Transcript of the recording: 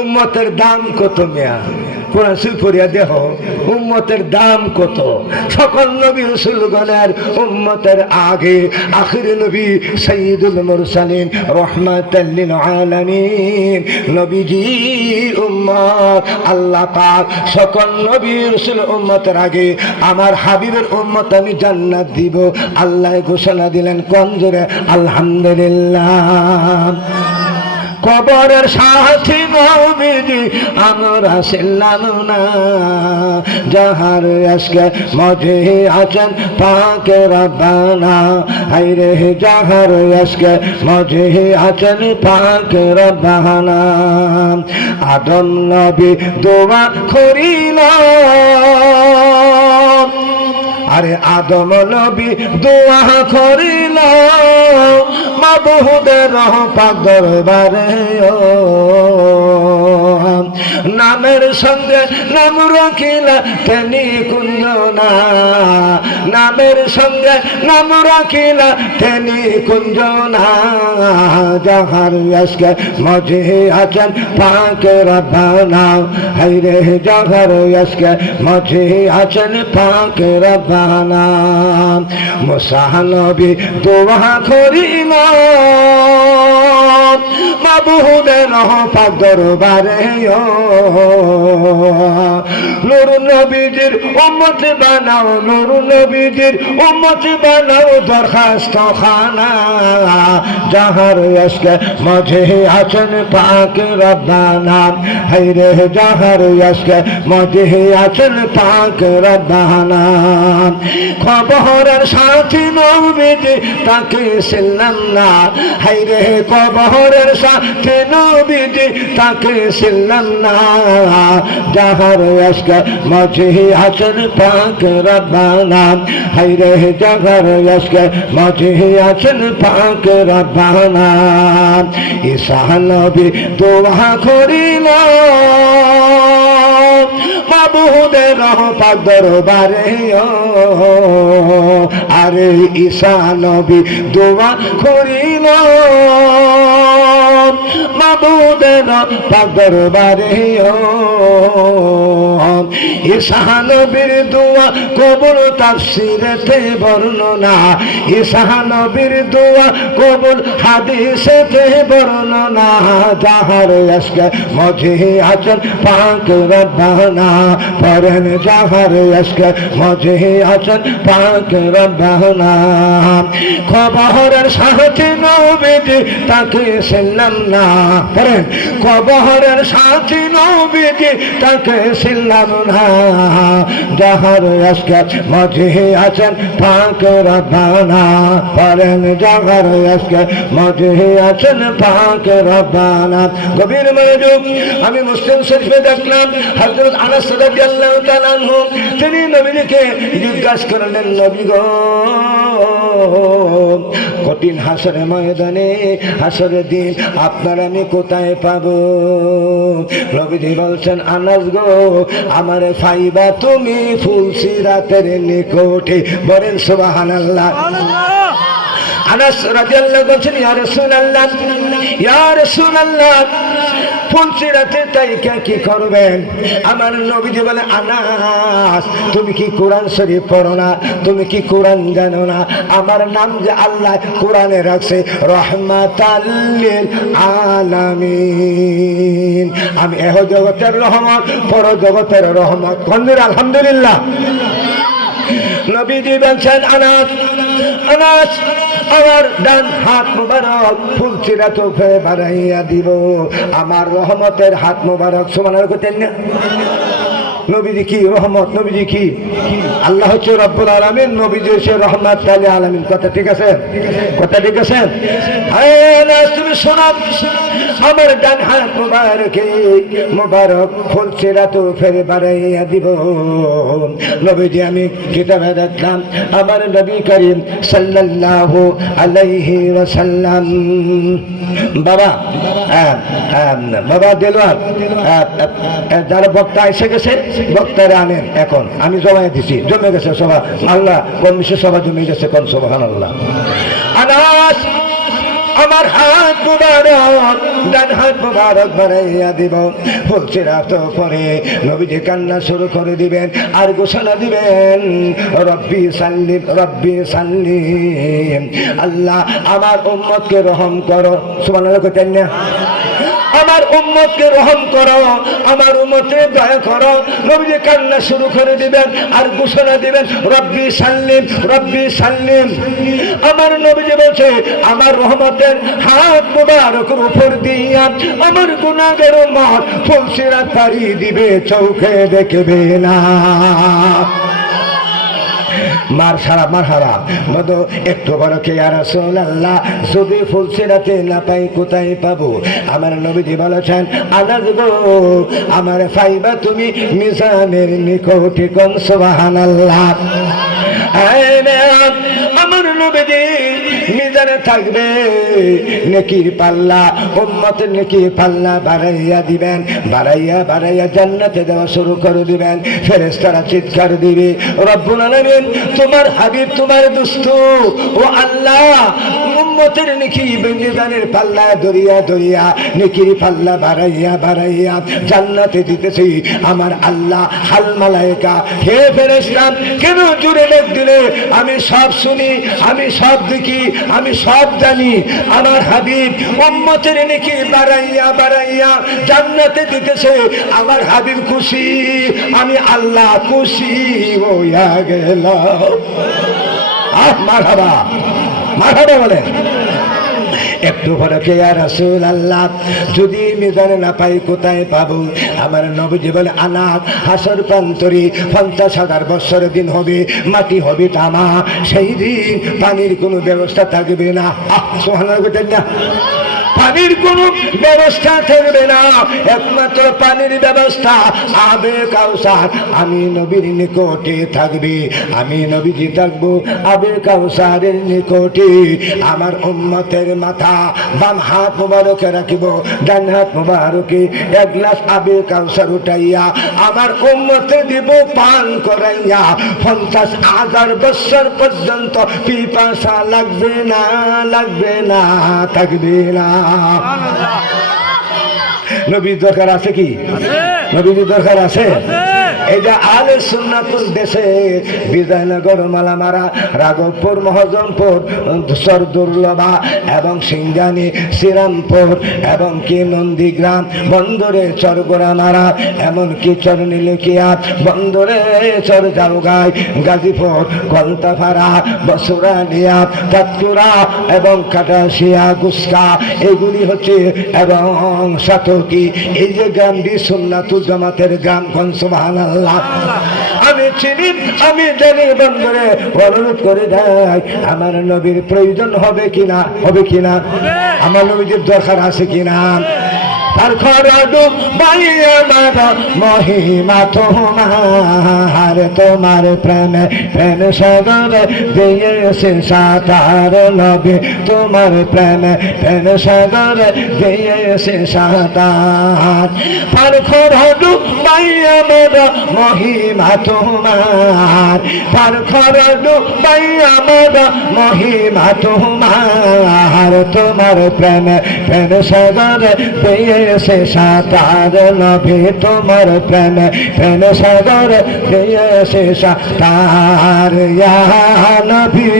উম্মতের দাম কত মিয়া? কোরআন শরীফ পড়িয়া দেহ উম্মতের দাম কত। সকল নবী রাসূলগণের উম্মতের আগে আখির নবী সাইয়্যিদুল মুরসালিন রাহমাতাল লিল আলামিন নবীজির উম্মত আল্লাহ পাক সকল নবী রাসূল উম্মতের আগে আমার হাবিবের উম্মত আমি জান্নাত দিব। আল্লাহ ঘোষণা দিলেন কোন জোরে আলহামদুলিল্লাহ। কবরের সাথী নবীজি আমরা ছিলাম না, যাহার আজকে মধ্যে আছেন পাকে রব্বানা। হায়রে যাহার আজকে মধ্যে আছেন পাকে রব্বানা। আদম নবী দোয়া করিল, আরে আদম নবী দোয়া করিল মাবুদের পাক দরবারে। নামের সঙ্গে নাম রাখিলা তেনি কুঞ্জনা, নামের সঙ্গে নাম রাখিলা তেনি কুঞ্জনা। যাহার আজকে মধ্যে আছেন পাকে রব্বানা। হায়রে যাহার আজকে মধ্যে আছেন পাকে রব্বানা। মুসা নবী দোয়া করিল মাবুদের পাক দরবারে। নূর নবীজির উম্মত বানাও, নূর নবীজির উম্মত বানাও দরখাস্ত খানা। যাহার আজকে মাঝে আছেন পাক রব্বানা। হায়রে যাহার আজকে মাঝে আছেন পাক রব্বানা। খবরের সাথী নবীজি তাকে ছিলাম না, হায়রে কবরের সাথী নবীজি তাকে ছিলাম না। যাহার আজকে মাঝে আছেন পাক রব্বানা। হায়রে যাহার আজকে মাঝে আছেন পাক রব্বানা। ঈসা নবী দোয়া করিল মাবুদের পাক দরবারে। আরে ঈসা নবী দোয়া করিল মাবুদের পাক দরবারে। ঈসা নবীর দোয়া কবুল তাফসীরেতে বর্ণনা, ঈসা নবীর দোয়া কবুল হাদিসেতে বর্ণনা। যাহার আজকে মাঝে আছেন পাক রব্বানা। পড়েন যাহার আজকে মাঝে আছেন পাক রব্বানা। খবরের সাথী নবীজি তাকে ছিলাম না, পড়েন খবরের সাথী নবীজি তাকে ছিলাম না। যাহার আজকে মাঝে আছেন পাক রব্বানা। পড়েন যাহার আজকে মাঝে আছেন পাক রব্বানা। গভীর মনোযোগ। আমি মুসলিম শরীফে দেখলাম হযরত আনাস রাদিয়াল্লাহু তাআলা আনহু তিনি নবীকে জিজ্ঞাসা করলেন, নবী গো কঠিন হাসরের ময়দানে হাসরের দিন আপনার আমি কোথায় পাবো? নবীজি বলছেন, আনাস গো আমারে পাইবা তুমি ফুলসিরাতের নিকটে। বলেন সুবহানাল্লাহ। আনাস রাদিয়াল্লাহু বলছেন, ইয়া রাসূলুল্লাহ, ইয়া রাসূলুল্লাহ ফুলসিরাতে তাইকা কি করবেন? আমার নবীজি বলে, আনাস তুমি কি কোরআন শরীফ পড়ো না? তুমি কি কোরআন জানো না? আমার নাম যে আল্লাহ কোরআনে রাখছে রহমাতাল লিল আলামিন। আমি এহ জগতের রহমত পর জগতের রহমত। বন্ধুর আলহামদুলিল্লাহ। নবীজি বলছেন, আনাস আনাস আমার ডান হাত মুবারক ফুলসিরাত উপরে বাড়াইয়া দিব। আমার রহমতের হাত মুবারক সুবহানাল্লাহ করতেন না? নবীজি কি রহমত, নবীজি কি আল্লাহ হচ্ছে রব্বুল আলামিন, নবীজি হচ্ছে রহমাতুল লিল আলামিন। কথা ঠিক আছে? কথা ঠিক আছে? হ্যাঁ তুমি শোনো, আমার ডান হাত মুবারক ফুলসিরাত উপরে বাড়াইয়া দিব। নবীজি আমি কিতাবে দেখলাম আমার নবী করিম সাল্লাল্লাহু আলাইহি ওয়াসাল্লাম। বাবা বাবা দেলোয়ার যারা বক্তা এসে গেছে বক্তারা আনেন। এখন আমি জমায়ে দিছি, জমে গেছে সভা। আল্লাহ কম বেশি সভা জমে গেছে, কোন সুবহানাল্লাহ। আনাস আমার হাত মুবারক ডান হাত মুবারক বাড়াইয়া দিব। ফুলসিরাত পরে নবীজি কান্না শুরু করে দিবেন আর ঘোষণা দিবেন, রব্বি সাল্লিম রব্বি সাল্লিম, আল্লাহ আমার উম্মতকে রহম করো। সুবহানাল্লাহ কইতেন না? আমার উম্মতকে রহম করো, আমার উম্মতে দয়া করো। নবীজি কান্না শুরু করে দিবেন আর ঘোষণা দিবেন, রব্বি সাল্লিম রব্বি সাল্লিম। আমার নবীজি বলছে, আমার রহমতের হাত মুবারকের উপর দিয়া আমার গুনাহগার উম্মত ফুলসিরাত পাড়ি দিবে, চোখে দেখবে না। মার সারা মার হারা মতো একটু বড় কে আর রাসূলুল্লাহ, যদি ফুলসিরাতে না পাই কোথায় পাবো? আমার নবীজি বলেছেন, আনাজ গো আমার পাইবা তুমি মিজানের নিকটে, কোন সুবহানাল্লাহ। আমার নবীজি মিজানে থাকবে নেকির পাল্লা, উম্মতের নেকির পাল্লা বাড়াইয়া দিবেন, বাড়াইয়া বাড়াইয়া জান্নাতে দেওয়া শুরু করে দিবেন। ফেরেশতারা চিৎকার দিবে, রব্বুল আলামিন তোমার হাবিব তোমার দোস্ত ও আল্লাহ, উম্মতের নেকি মিজানের পাল্লা দরিয়া দরিয়া নেকির পাল্লা বাড়াইয়া বাড়াইয়া জান্নাতে দিতেছি আমার আল্লাহ। হাল মালায়েকা, হে ফেরেশতা কেন জুড়ে লেখ দিলে? আমি সব শুনি, আমি সব দেখি, আমি সব জানি। আমার হাবিব উম্মতের নেকি বাড়াইয়া বাড়াইয়া জান্নাতে দিতেছে, আমার হাবিব খুশি, আমি আল্লাহ খুশি হইয়া গেলাম। মারহাবা মারহাবা বলেন। একটু পরে কে ইয়া রাসূলুল্লাহ, যদি মিজানে না পাই কোথায় পাবো? আমার নবীজি বলে, আনাত হাসর প্রান্তরে 50,000 বছর দিন হবে, মাটি হবে তামা, সেই দিন পানির কোনো ব্যবস্থা থাকবে না। সুবহানাল্লাহ। পানির কোনো ব্যবস্থা থাকবে না, একমাত্র পানির ব্যবস্থা আবে কাউসার। আমি নবীর নিকটে থাকবে, আমি নবীজি থাকবো আবে কাউসারের নিকটে। আমার উম্মতের মাথা বাম হাত মুবারকে রাখিব, ডান হাত মুবারকে এক গ্লাস আবে কাউসার উঠাইয়া আমার উম্মতে দিব পান করাইয়া। 50,000 বছর পর্যন্ত পিপাসা লাগবে না, লাগবে না, থাকবে না। নবীর দরকার আছে কি? নবীর দরকার আছে। এই যে আলে সুন্নাতুল দেশে বিজয়নগর, মালামারা, রাঘবপুর, মহজমপুর, সরদুর্লভা এবং সিংগানি, শ্রীরামপুর এবং কি নন্দীগ্রাম, বন্দরে চরগোড়ামারা, এমনকি চরনীলিকিয়া, বন্দরে চর জাউগাই, গাজীপুর, কলতাফাড়া, বসুরানিয়া, তাতকুরা এবং কাটাশিয়া, গুসকা, এগুলি হচ্ছে এবং সাতকি। এই যে গ্রামটি সুন্নাতুল জামাতের গ্রাম। কোন সুবহানাল্লাহ। আমি চিনি, আমি জানি। বন্ধুরে অনুরোধ করে দেয়, আমার নবীর প্রয়োজন হবে কিনা? হবে কিনা? আমার নবীর দরকার আছে কিনা? তার খরডু বাইয়ে মার মহিমা তোমার, তোমার প্রেমে প্রেম সাগরে দিয়েছে সাঁতার নবী, তোমার প্রেমে প্রেম সাগরে দিয়েছে সাঁতার। তার খরডু বাইয়ে মার মহিমা তোমার, তার খরডু বাইয়ে মার মহিমা তোমার, তোমার প্রেমে প্রেম সাগরে দিয়ে সে সাঁতার নবী, তোমার প্রেমে প্রেম সাগর দিয়েছে সাঁতার। ইয়া নবী